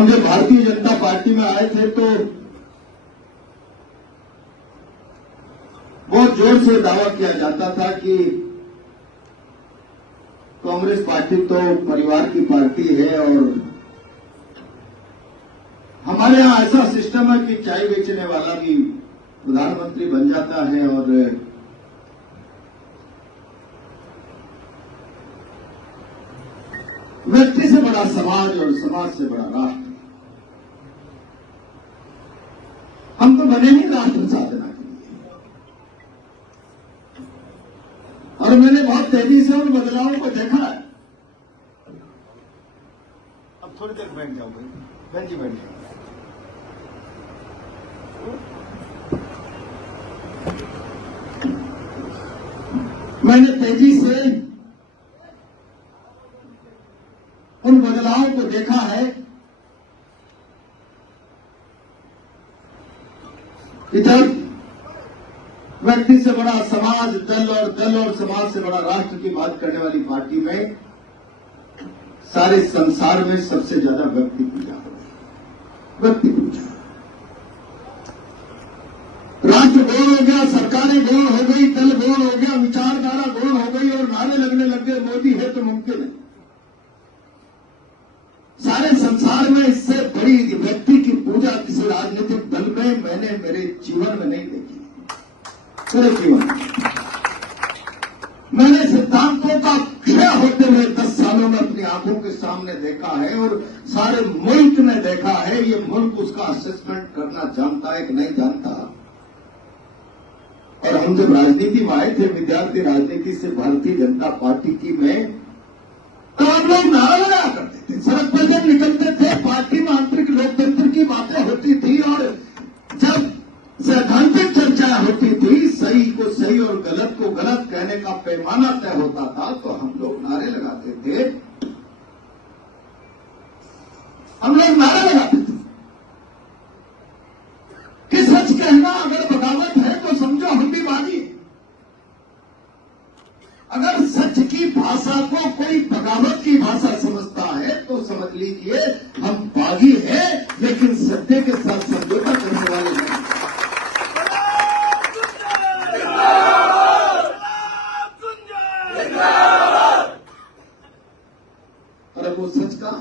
हम जब भारतीय जनता पार्टी में आए थे तो बहुत जोर से दावा किया जाता था कि कांग्रेस पार्टी तो परिवार की पार्टी है और हमारे यहां ऐसा सिस्टम है कि चाय बेचने वाला भी प्रधानमंत्री बन जाता है और व्यक्ति से बड़ा समाज और समाज से बड़ा राष्ट्र। हम तो बने नहीं राष्ट्र साधना के लिए। और मैंने बहुत तेजी से उन बदलावों को देखा है। अब थोड़ी देर बैठ जाओ भाई, बहन जी बैठ जाओ। मैंने तेजी से उन बदलावों को देखा है कि जब व्यक्ति से बड़ा समाज, दल और समाज से बड़ा राष्ट्र की बात करने वाली पार्टी में सारे संसार में सबसे ज्यादा व्यक्ति पूजा हो रही। व्यक्ति पूजा, राष्ट्र गौण हो गया, सरकारें गौण हो गई, दल गौण हो गया, विचारधारा गौण हो गई और नारे लगने लग गए मोदी है तो मुमकिन है। सारे संसार में इससे बड़ी व्यक्ति की पूजा किसी राजनीतिक दल में मैंने मेरे जीवन में नहीं देखी। मेरे जीवन मैंने सिद्धांतों का क्षय होते हुए 10 सालों में अपनी आंखों के सामने देखा है और सारे मुल्क ने देखा है। ये मुल्क उसका असेसमेंट करना जानता है कि नहीं जानता। और हम जब राजनीति में आए थे, विद्यार्थी राजनीति से भारतीय जनता पार्टी की में, तो हम लोग नारा लगाया करते थे, सड़क पर जब निकलते थे, पार्टी में आंतरिक लोकतंत्र की बातें होती थी और जब सैद्धांतिक चर्चा होती थी, सही को सही और गलत को गलत कहने का पैमाना तय होता था, तो हम लोग नारे लगाते थे। हम लोग नारे लगाते थे कि सच कहना अगर बगावत है तो समझो हम भी बागी। अगर सच की भाषा को कोई बगावत की भाषा समझता है तो समझ लीजिए हम बागी हैं, लेकिन सत्य के साथ समझौता करने वाले नहीं। अरे वो सच का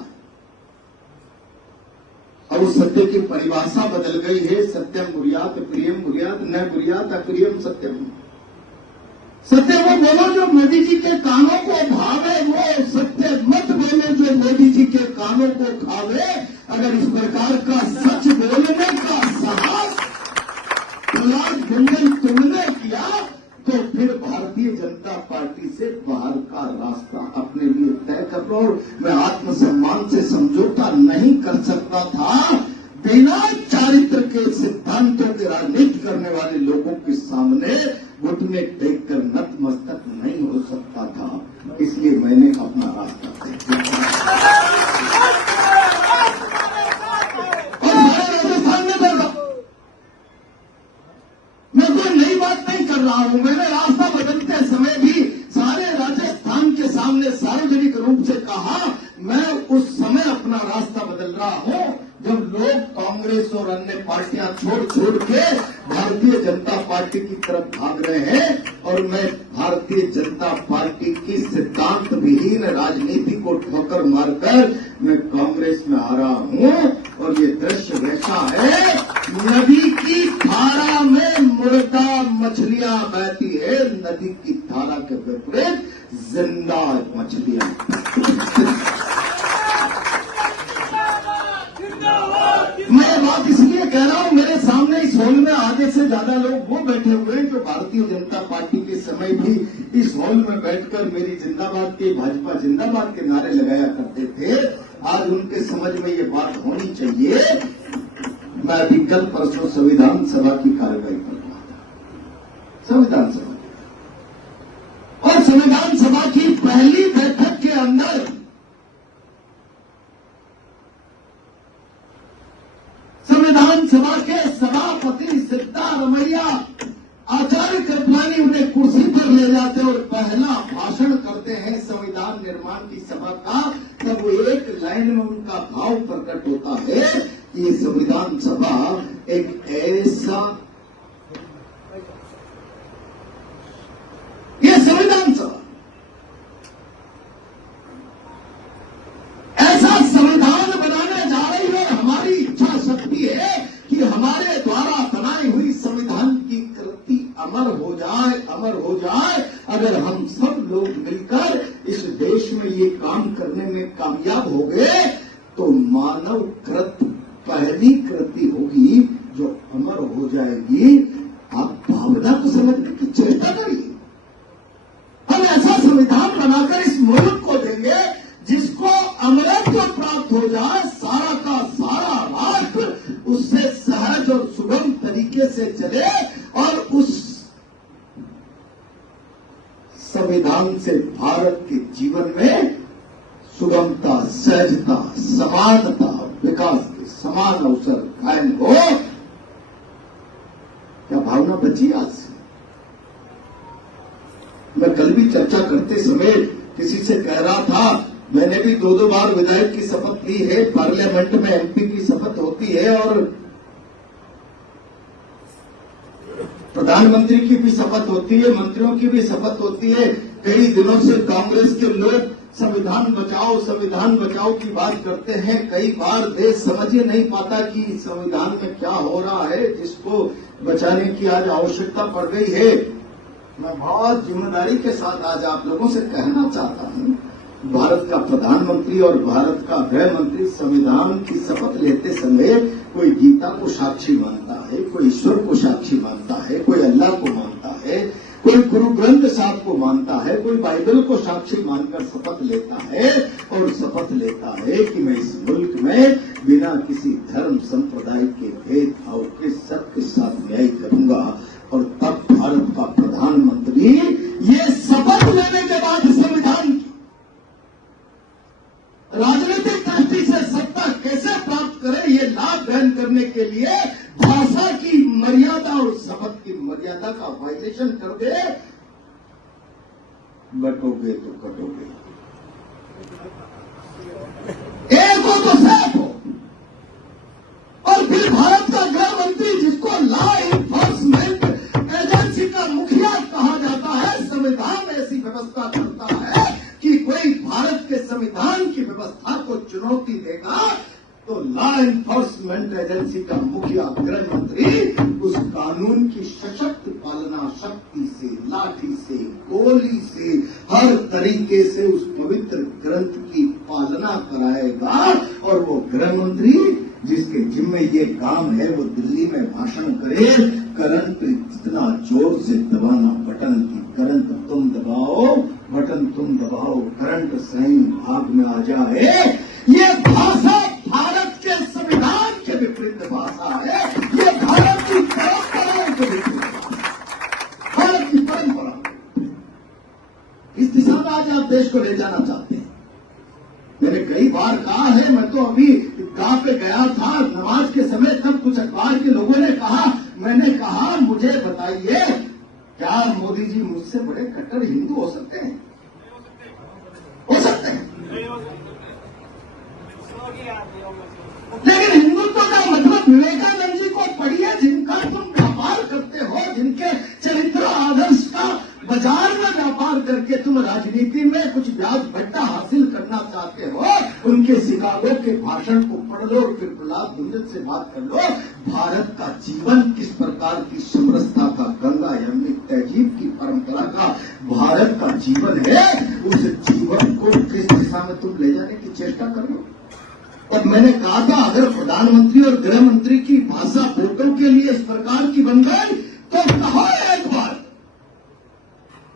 और उस सत्य की परिभाषा बदल गई है। सत्यम गुरियात प्रियम गुरियात, न गुरियात अप्रियम सत्यम। सत्य वो बोलो जो मोदी जी के कानों को भावे, वो सत्य मत बोलो जो मोदी जी के कानों को खावे। अगर इस प्रकार का सच बोलने का साहस प्रहलाद गुंजन तुमने किया तो फिर भारतीय जनता पार्टी से बाहर का रास्ता अपने लिए तय कर लो। मैं आत्मसम्मान से समझौता नहीं कर सकता था। बिना चारित्र के सिद्धांतों की राजनीति करने वाले लोगों के सामने घुटने टेक कर नतमस्तक नहीं हो सकता था। इसलिए मैंने अपना रास्ता तय किया और सारे राजस्थान में दौड़ा। मैं कोई नई बात नहीं कर रहा हूं। मैंने रास्ता बदलते समय भी सारे राजस्थान के सामने सार्वजनिक रूप से कहा, मैं उस समय अपना रास्ता बदल रहा हूं जब लोग कांग्रेस और अन्य पार्टियां छोड़ के भारतीय जनता पार्टी की तरफ भाग रहे हैं और मैं भारतीय जनता पार्टी की सिद्धांत विहीन राजनीति को ठोकर मारकर मैं कांग्रेस में आ रहा हूं। और ये दृश्य वैसा है, नदी की धारा में मुर्दा मछलियां बहती है, नदी की धारा के विपरीत जिंदा मछलियां। मैं बात इसलिए कह रहा हूं, मेरे सामने इस हॉल में आधे से ज्यादा लोग वो बैठे हुए हैं जो भारतीय जनता पार्टी के समय भी इस हॉल में बैठकर मेरी जिंदाबाद के, भाजपा जिंदाबाद के नारे लगाया करते थे। आज उनके समझ में ये बात होनी चाहिए। मैं अभी कल परसों संविधान सभा की कार्रवाई कर रहा था, संविधान सभा, और संविधान सभा की पहली बैठक के अंदर संविधान सभा के सभापति सिद्धारमैया आचार्य कृपलानी उन्हें कुर्सी पर ले जाते और पहला भाषण करते हैं संविधान निर्माण की सभा का। तब वो एक लाइन में उनका भाव प्रकट होता है कि ये संविधान सभा एक ऐसा, ये संविधान सभा ऐसा संविधान बनाने जा रही है। हमारी इच्छा शक्ति है कि हमारे द्वारा बनाई हुई संविधान की कृति अमर हो जाए, अमर हो जाए। अगर हम सब लोग मिलकर इस देश में ये काम करने में कामयाब हो गए तो मानव कृत पहली कृति होगी जो अमर हो जाएगी। आप भावना को समझने की चेष्टा करिए। हम ऐसा संविधान बनाकर इस मुल्क को देंगे जिसको अमरत्व प्राप्त हो जाए, सारा का सारा राष्ट्र उससे सहज और सुगम तरीके से चले और उस संविधान से भारत के जीवन में सुगमता, सहजता, समानता, विकास के समान अवसर कायम हो। क्या भावना बची आज से? मैं कल भी चर्चा करते समय किसी से कह रहा था, मैंने भी 2-2 बार विधायक की शपथ ली है, पार्लियामेंट में एमपी की शपथ होती है और प्रधानमंत्री की भी शपथ होती है, मंत्रियों की भी शपथ होती है। कई दिनों से कांग्रेस के लोग संविधान बचाओ की बात करते हैं। कई बार देश समझ ही नहीं पाता कि संविधान में क्या हो रहा है, जिसको बचाने की आज आवश्यकता पड़ गई है। मैं बहुत जिम्मेदारी के साथ आज आप लोगों से कहना चाहता हूं, भारत का प्रधानमंत्री और भारत का गृह मंत्री संविधान की शपथ लेते समय कोई गीता को साक्षी मानता है, कोई ईश्वर को साक्षी मानता है, कोई अल्लाह को मानता है, कोई गुरु ग्रंथ साहब को मानता है, कोई बाइबल को साक्षी मानकर शपथ लेता है और शपथ लेता है कि मैं इस मुल्क में बिना किसी धर्म संप्रदाय के भेदभाव के सबके साथ न्याय करूंगा। और तब भारत का प्रधानमंत्री ये शपथ लेने के बाद संविधान की राजनीतिक दृष्टि से सत्ता कैसे प्राप्त करे, ये लाभ ग्रहण करने के लिए भाषा की मर्यादा और शपथ की मर्यादा का वायलेशन कर दे। बटोगे तो कटोगे, एक हो तो सेफ हो। और फिर भारत का गृह मंत्री जिसको लॉ इन्फोर्समेंट एजेंसी का मुखिया कहा जाता है, संविधान ऐसी व्यवस्था करता है कि कोई भारत के संविधान की व्यवस्था को चुनौती देगा तो लॉ इन्फोर्समेंट एजेंसी का मुखिया गृह मंत्री उस कानून की सशक्त पालना शक्ति से, लाठी से, गोली से, हर तरीके से उस पवित्र ग्रंथ की पालना कराएगा। और वो गृह मंत्री जिसके जिम्मे ये काम है वो दिल्ली में भाषण करे, करंट इतना जोर से दबाना बटन की करंट तुम दबाओ, बटन तुम दबाओ, करंट सही भाग में आ जाए। ये भाषा भारत के संविधान के विपरीत भाषा है। ये भारत की परंपराओं के विपरीत, भारत की परंपरा। इस दिशा में आज आप देश को ले जाना चाहते हैं। मैंने कई बार कहा है, मैं तो अभी गांव पे गया था नमाज के समय, तब कुछ अखबार के लोगों ने कहा, मैंने कहा मुझे बताइए क्या मोदी जी मुझसे बड़े कट्टर हिंदू हो सकते हैं? हो सकते हैं, लेकिन हिंदुत्व का मतलब विवेकानंद जी को पढ़िए, जिनका तुम व्यापार करते हो, जिनके चरित्र आदर्श का बाजार में व्यापार करके तुम राजनीति में कुछ ब्याज बट्टा हासिल करना चाहते हो, उनके शिकागो के भाषण को पढ़ लो, फिर प्रहलाद दुंजन से बात कर लो। भारत का जीवन किस प्रकार की समरसता का, गंगा यमुना तहजीब की परंपरा का भारत का जीवन है, उस जीवन को किस दिशा में तुम ले जाने की चेष्टा कर लो। और मैंने कहा था, अगर प्रधानमंत्री और गृह मंत्री की भाषा वोटों के लिए इस प्रकार की बन गई तो कहो एक बार,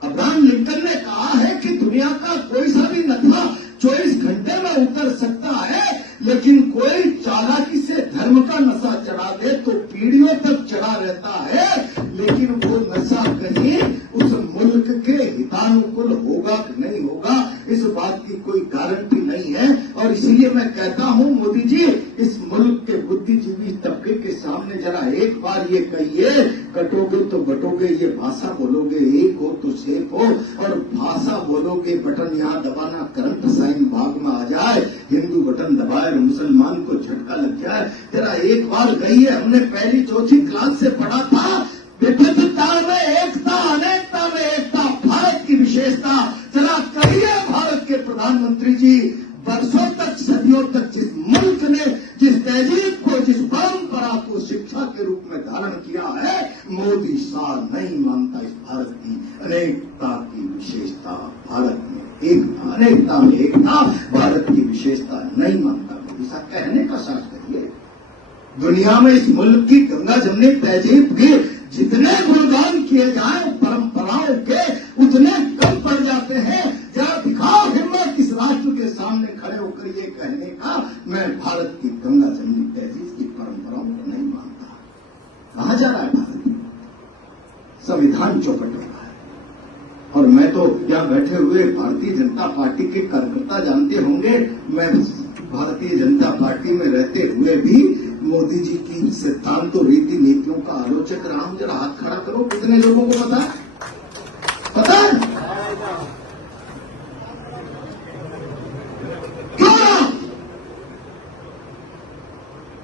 अब्राहम लिंकन ने कहा है कि दुनिया का कोई सा भी नथा 24 घंटे में उतर सकता है, लेकिन कोई चालाकी से धर्म का नशा चढ़ा दे तो पीढ़ियों तक चढ़ा रहता है। लेकिन वो नशा कहीं उस मुल्क के हितानुकूल होगा कि नहीं होगा, इस बात की कोई गारंटी नहीं है। और इसलिए मैं कहता हूं, मोदी जी इस मुल्क के बुद्धिजीवी तबके के सामने जरा एक बार ये कहिए, कटोगे तो बटोगे, ये भाषा बोलोगे एक हो तो सेफ हो, और भाषा बोलोगे बटन यहाँ दबाना, करंट साइन भाग में आ जाए, हिंदू बटन दबाए और मुसलमान को झटका लग जाए। तेरा एक बार गई है, हमने पहली चौथी क्लास से पढ़ा था, विविधता में एकता, अनेकता में एकता, भारत की विशेषता। जरा कहिए भारत के प्रधानमंत्री जी, वर्षों तक सदियों तक जिस मुल्क ने जिस तहजीब को, जिस परंपरा को शिक्षा के रूप में धारण किया है, मोदी शाह नहीं मानता इस भारत की अनेकता की विशेषता। भारत में एकता, अनेकता में एकता, भारत की विशेषता नहीं मानता मोदी शाह। कहने का साहस करिए। दुनिया में इस मुल्क की गंगा जमनी तहजीब के जितने गुणगान किए जाए परंपराओं के, उतने कम पड़ जाते हैं। जरा दिखाओ हिम्मत इस राष्ट्र के सामने खड़े होकर ये कहने का, मैं भारत की गंगा जमनी तहजीब की परंपराओं को नहीं मानता। कहां जा रहा है भारत? संविधान चौपट हो रहा है। और मैं तो यहां बैठे हुए भारतीय जनता पार्टी के कार्यकर्ता जानते होंगे, मैं भारतीय जनता पार्टी में रहते हुए भी मोदी जी की सिद्धांतों, रीति नीतियों का आलोचक रहा हूं। जरा हाथ खड़ा करो, कितने लोगों को पता है? पता है क्यों?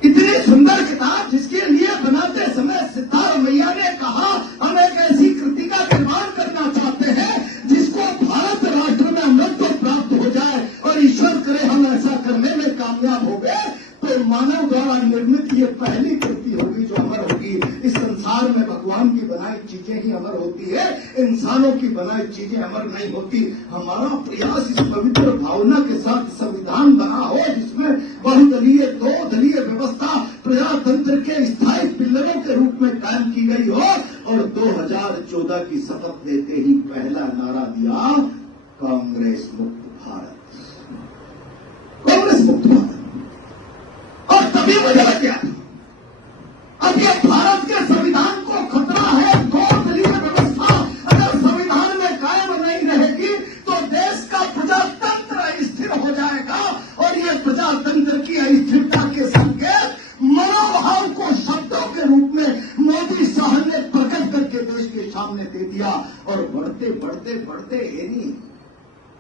इतनी सुंदर किताब जिसके लिए बनाते समय सिद्धार्थ मैया ने कहा, हम एक ऐसी कृति का निर्माण करना चाहते हैं जिसको भारत राष्ट्र में अमृत प्राप्त हो जाए, और ईश्वर करे हम ऐसा करने में कामयाब हो गए तो मानव द्वारा निर्मित ये पहली कृति होगी जो अमर होगी। इस संसार में भगवान की बनाई चीजें ही अमर होती है, इंसानों की बनाई चीजें अमर नहीं होती। हमारा प्रयास इस पवित्र भावना के साथ संविधान बना हो जिसमें बहुदलीय, दो दलीय व्यवस्था प्रजातंत्र के स्थायी पिल्लरों के रूप में कायम की गई हो, और 2014 की शपथ लेते ही पहला नारा दिया, कांग्रेस मुक्त भारत, कांग्रेस मुक्त भारत। और तभी मुझे लग गया, अब ये भारत के संविधान को खतरा है। दो दलीय व्यवस्था अगर संविधान में कायम नहीं रहेगी तो देश का प्रजातंत्र अस्थिर हो जाएगा, और ये प्रजातंत्र की अस्थिरता के संकेत मनोभाव को शब्दों के रूप में मोदी शाह ने प्रकट करके देश के सामने दे दिया। और बढ़ते बढ़ते बढ़ते एनी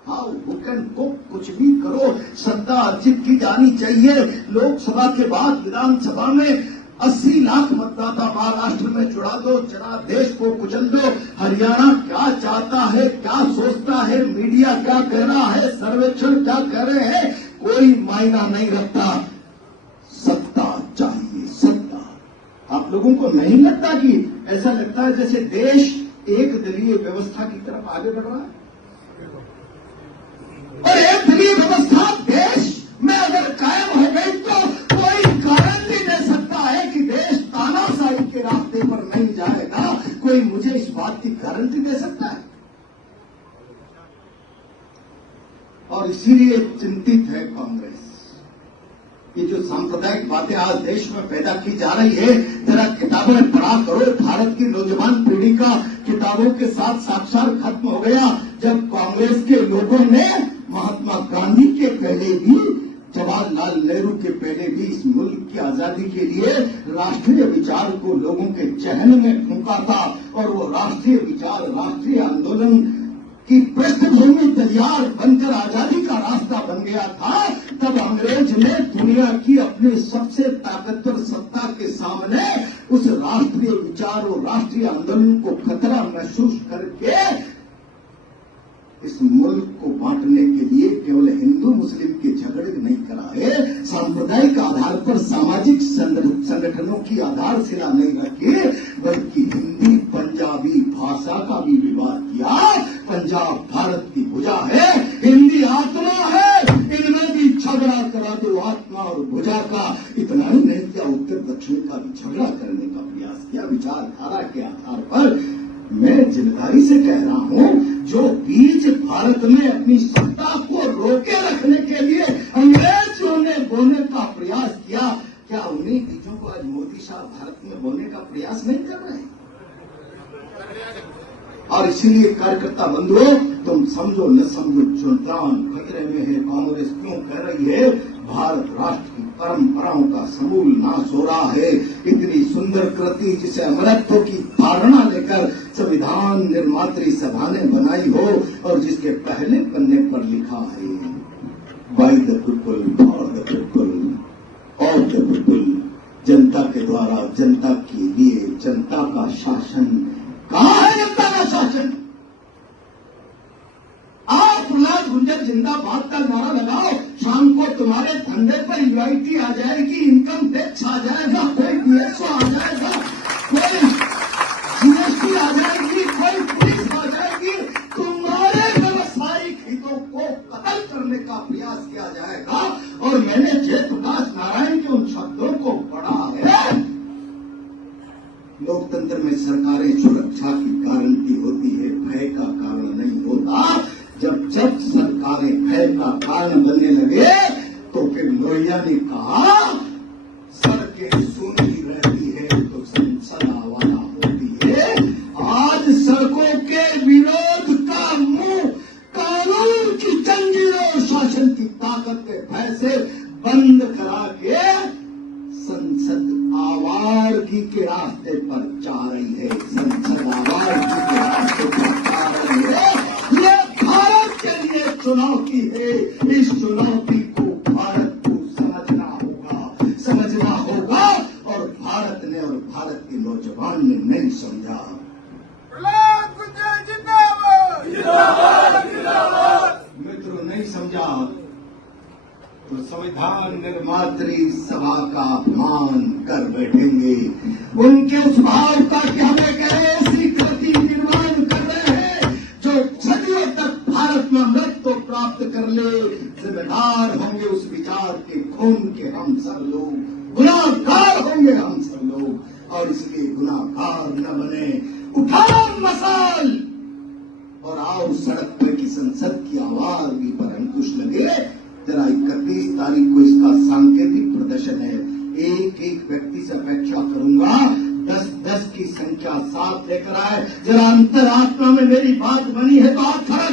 हाउ हुकन को कुछ भी करो, सत्ता अर्जित की जानी चाहिए। लोकसभा के बाद विधानसभा में 80 लाख मतदाता महाराष्ट्र में जुड़ा दो, जरा देश को कुचल दो। हरियाणा क्या चाहता है, क्या सोचता है, मीडिया क्या कह रहा है, सर्वेक्षण क्या कह रहे हैं, कोई मायना नहीं रखता। सत्ता चाहिए, सत्ता। आप लोगों को नहीं लगता कि ऐसा लगता है जैसे देश एक दलीय व्यवस्था की तरफ आगे बढ़ रहा है? और एक दलीय व्यवस्था देश में अगर कायम हो गई तो कोई गारंटी दे सकता है कि देश तानाशाही के रास्ते पर नहीं जाएगा? कोई मुझे इस बात की गारंटी दे सकता है? और इसीलिए चिंतित है कांग्रेस। ये जो सांप्रदायिक बातें आज देश में पैदा की जा रही है, जरा किताबें पढ़ा करो। भारत की नौजवान पीढ़ी का किताबों के साथ साक्षात खत्म हो गया। जब कांग्रेस के लोगों ने महात्मा गांधी के पहले भी, जवाहरलाल नेहरू के पहले भी इस मुल्क की आजादी के लिए राष्ट्रीय विचार को लोगों के चहन में फूंका था, और वो राष्ट्रीय विचार, राष्ट्रीय आंदोलन की पृष्ठभूमि तैयार बनकर आजादी का रास्ता बन गया था, तब अंग्रेज ने दुनिया की अपनी सबसे ताकतवर सत्ता के सामने उस राष्ट्रीय विचार और राष्ट्रीय आंदोलन को खतरा महसूस करके इस मुल्क को बांटने के लिए केवल हिंदू मुस्लिम के झगड़े नहीं कराए, सांप्रदायिक आधार पर सामाजिक संगठनों की आधारशिला नहीं रखी, बल्कि हिंदी पंजाबी भाषा का भी विवाद किया। पंजाब भारत की भुजा है, हिंदी आत्मा है, इनमें भी झगड़ा करा दो आत्मा और भुजा का। इतना ही नहीं किया, उत्तर दक्षिण का भी झगड़ा करने का प्रयास किया विचारधारा के आधार पर। मैं जिम्मेदारी से कह रहा हूं, जो बीज भारत में अपनी सत्ता को रोके रखने के लिए अंग्रेजों ने बोने का प्रयास किया, क्या उन्हीं बीजों को आज मोदी साहब भारत में बोने का प्रयास नहीं कर रहे? और इसीलिए कार्यकर्ता बंधुओं, तुम समझो न समझो, चुनाव खतरे में है। कांग्रेस क्यों कह रही है भारत राष्ट्र की परंपराओं का समूल नाश हो रहा है। इतनी सुंदर कृति जिसे अमरत्व की धारणा लेकर संविधान निर्मात्री सभा ने बनाई हो और जिसके पहले पन्ने पर लिखा है by the people for the people of the people, जनता के द्वारा जनता के लिए जनता का शासन। कहाँ है जनता का शासन? आप प्रहलाद गुंजर जिंदाबाद का नारा लगाओ, शाम को तुम्हारे धंधे पर यूआईटी आ जाएगी, इनकम टैक्स आ जाएगा, कोई डीएसओ आ जाएगा, कोई जीएसटी आ जाएगी, कोई पुलिस आ जाएगी, तुम्हारे व्यवसायिक हितों को कत्ल करने का प्रयास किया जाएगा। और मैंने जयप्रकाश नारायण के उन शब्दों को पढ़ा है, लोकतंत्र में सरकारें सुरक्षा की गारंटी होती है, भय का कारण नहीं होता। जब सरकारें भय का कारण बनने लगे तो फिर लोहिया ने कहा सड़कें सूनी रहती है तो संसद आवारा होती है। आज सड़कों के विरोध का मुंह कानून की जंजीरों, शासन की ताकत के भय से बंद करा के संसद आवारगी के रास्ते पर जा रही है। संसद आवारगी के रास्ते पर जा रही है। ये भारत के लिए चुनौती है। इस चुनौती को भारत को समझना होगा और भारत ने और भारत के नौजवान ने नहीं समझा। मित्रों, नहीं समझा तो संविधान निर्मात्री सभा का अपमान कर बैठेंगे। उनके उस भाव का कि हमें एक ऐसी कृति निर्माण कर रहे हैं जो सदियों तक भारत में अमृत प्राप्त कर ले। जिम्मेदार होंगे उस विचार के खून के हम सब लोग, गुनाहगार होंगे हम सब लोग, और इसलिए गुनाहगार न बने। उठाओ मसाल और आओ सड़क पर की संसद की आवाज़ पर अंकुश लगे। जरा 31 तारीख को इसका सांकेतिक प्रदर्शन है। एक एक व्यक्ति से अपेक्षा करूंगा 10-10 की संख्या साथ लेकर आए। जरा अंतरात्मा में मेरी बात बनी है तो आप खड़ा